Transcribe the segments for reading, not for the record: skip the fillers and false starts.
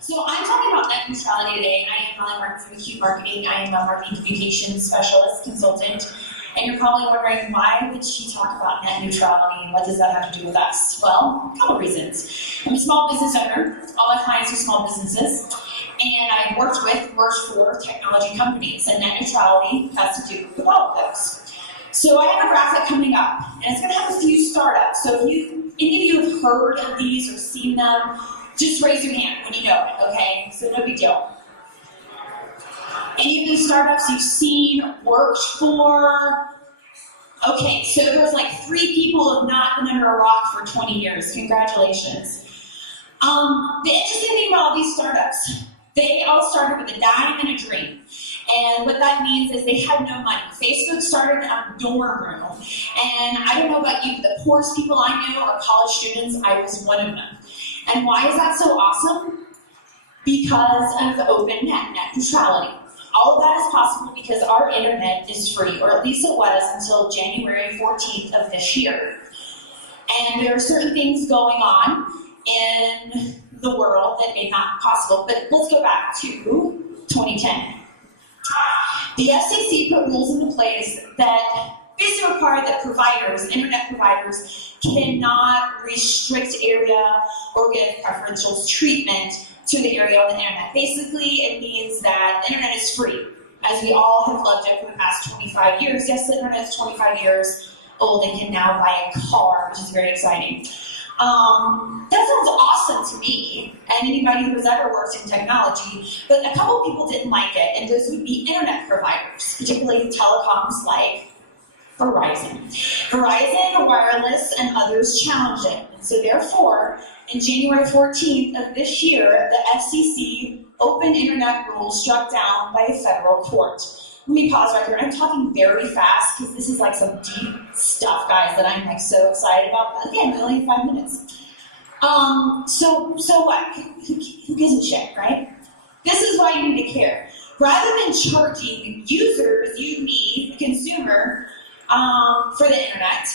So I'm talking about net neutrality today. I am Molly Martin from Acute Marketing. I am a marketing communications specialist consultant. And you're probably wondering, why would she talk about net neutrality and what does that have to do with us? Well, a couple reasons. I'm a small business owner. All my clients are small businesses. And I've worked for technology companies. And net neutrality has to do with all of those. So I have a graphic coming up, and it's going to have a few startups. So if any of you have heard of these or seen them, just raise your hand when you know it, okay? So no big deal. Any of these startups you've seen, worked for? Okay, so there's like 3 people who have not been under a rock for 20 years. Congratulations. The interesting thing about all these startups, they all started with a dime and a dream. And what that means is they had no money. Facebook started in a dorm room. And I don't know about you, but the poorest people I knew are college students. I was one of them. And why is that so awesome? Because of the open net neutrality. All of that is possible because our internet is free, or at least it was until January 14th of this year. And there are certain things going on in the world that made that possible. But let's go back to 2010. The FCC put rules into place that basically require that providers, internet providers, cannot restrict area or give preferential treatment to the area on the internet. Basically, it means that the internet is free, as we all have loved it for the past 25 years. Yes, the internet is 25 years old and can now buy a car, which is very exciting. That sounds awesome to me, and anybody who's ever worked in technology, but a couple people didn't like it, and those would be internet providers, particularly telecoms like Verizon. Verizon, Wireless, and others challenged it. And so therefore, in January 14th of this year, the FCC open internet rules struck down by a federal court. Let me pause right here. I'm talking very fast because this is like some deep stuff, guys, that I'm like so excited about. Again, only 5 minutes. So what? Who gives a shit, right? This is why you need to care. Rather than charging users, you, me, the consumer, for the internet,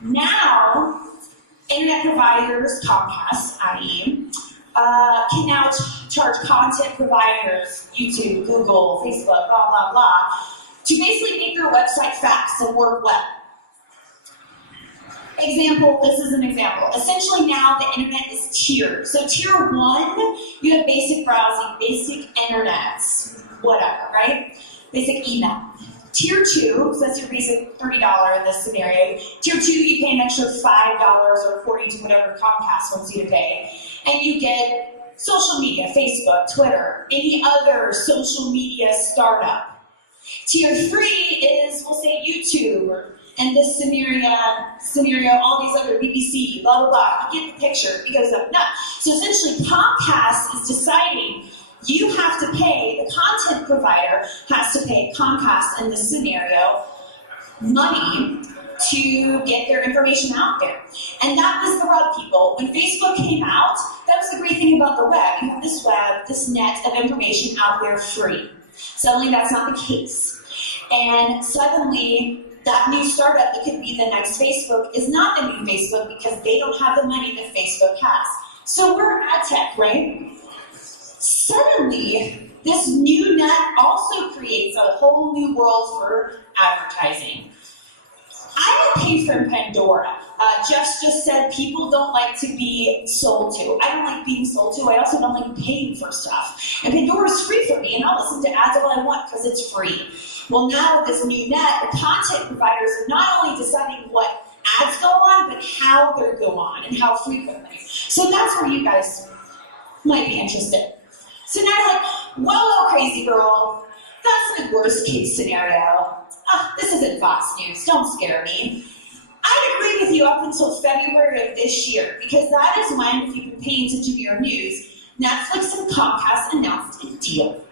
now internet providers, Comcast, i.e., can now charge content providers, YouTube, Google, Facebook, blah, blah, blah, to basically make their website fast and work well. Example, this is an example. Essentially now the internet is tiered. So tier 1, you have basic browsing, basic internet, whatever, right? Basic email. Tier 2, so that's your basic $30 in this scenario. Tier 2, you pay an extra $5 or according to whatever Comcast wants you to pay. And you get social media, Facebook, Twitter, any other social media startup. Tier 3 is, we'll say, YouTube, and this scenario, all these other BBC, blah, blah, blah. You get the picture. It goes up nuts. So essentially, Comcast is deciding you have to pay, the content provider has to pay Comcast in this scenario money to get their information out there. And that was the rub, people. When Facebook came out, that was the great thing about the web. You have this web, this net of information out there free. Suddenly that's not the case. And suddenly that new startup that could be the next Facebook is not the new Facebook because they don't have the money that Facebook has. So we're AdTech, right? Suddenly, this new net also creates a whole new world for advertising. I'm a pay for Pandora. Jeff just said people don't like to be sold to. I don't like being sold to. I also don't like paying for stuff. And Pandora is free for me, and I'll listen to ads all I want because it's free. Well, now with this new net, the content providers are not only deciding what ads go on, but how they go on and how frequently. So that's where you guys might be interested. So now you're like, well, crazy girl, that's my worst case scenario. This isn't Fox News, don't scare me. I'd agree with you up until February of this year, because that is when, if you've been paying attention to your news, Netflix and Comcast announced a deal.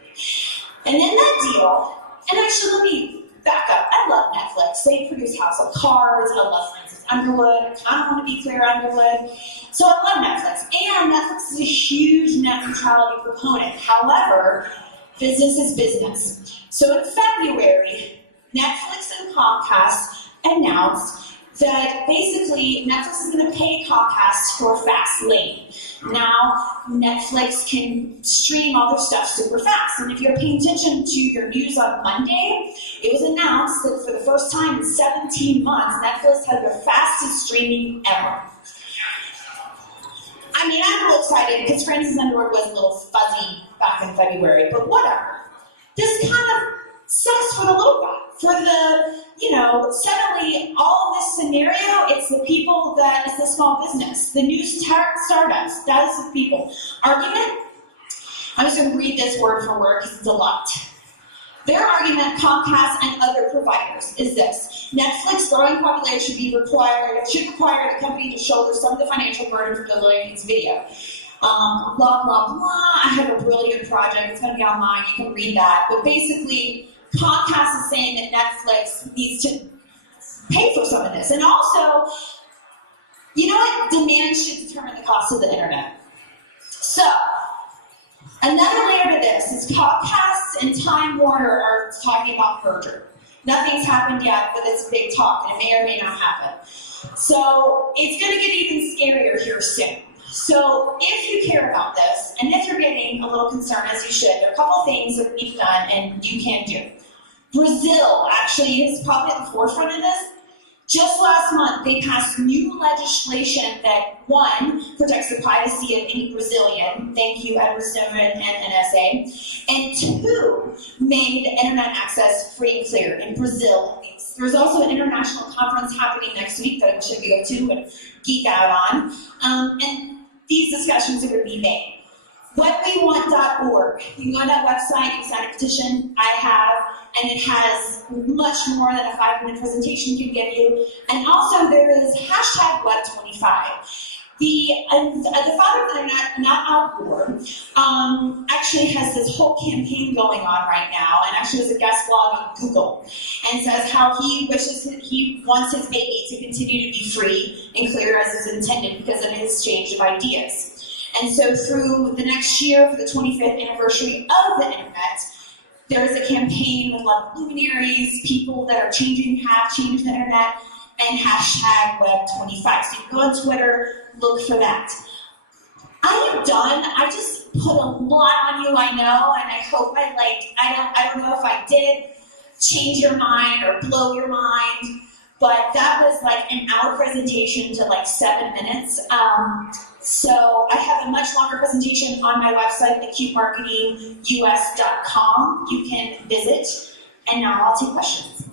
And in that deal, and actually let me back up, I love Netflix. They produce House of Cards, I love Francis Underwood, I kind of want to be Claire Underwood. So I love Netflix. And Netflix is a huge net neutrality proponent. However, business is business. So in February, Netflix and Comcast announced that basically Netflix is going to pay Comcast for fast lane. Now, Netflix can stream all their stuff super fast. And if you're paying attention to your news on Monday, it was announced that for the first time in 17 months, Netflix had their fastest streaming ever. I mean, I'm a little excited because Francis Underwood was a little fuzzy back in February, but whatever. This kind of sucks for the little guy. For the, suddenly all of this scenario, it's the people that is the small business, the new startups, that is the people. Argument, I'm just going to read this word for word because it's a lot. Their argument, Comcast and other providers, is this. Netflix's growing popularity should require the company to shoulder some of the financial burden for delivering its video. Blah, blah, blah. I have a brilliant project. It's going to be online. You can read that. But basically, Comcast is saying that Netflix needs to pay for some of this. And also, you know what? Demand should determine the cost of the internet. So, another layer to this is Comcast and Time Warner are talking about merger. Nothing's happened yet, but it's a big talk, and it may or may not happen. So, it's going to get even scarier here soon. So if you care about this, and if you're getting a little concerned, as you should, there are a couple things that we've done and you can do. Brazil actually is probably at the forefront of this. Just last month, they passed new legislation that, one, protects the privacy of any Brazilian, thank you, Edward Snowden and NSA, and two, made internet access free and clear in Brazil, at least. There's also an international conference happening next week that I should go to and geek out on, and these discussions are going to be made. WhatWeWant.org. You can go to that website, you can sign a petition. I have, and it has much more than a 5-minute presentation can give you. And also there is hashtag Web25. The Father of the Internet, not our board, actually has this whole campaign going on right now, and actually was a guest blog on Google, and says how he wants his baby to continue to be free and clear as is intended because of his exchange of ideas. And so through the next year, for the 25th anniversary of the Internet, there is a campaign with a lot of luminaries, people that have changed the Internet, and hashtag Web25. So you can go on Twitter, look for that. I am done. I just put a lot on you, I know, and I hope I don't know if I did change your mind or blow your mind, but that was like an hour presentation to like 7 minutes. So I have a much longer presentation on my website, acutemarketingus.com. You can visit, and now I'll take questions.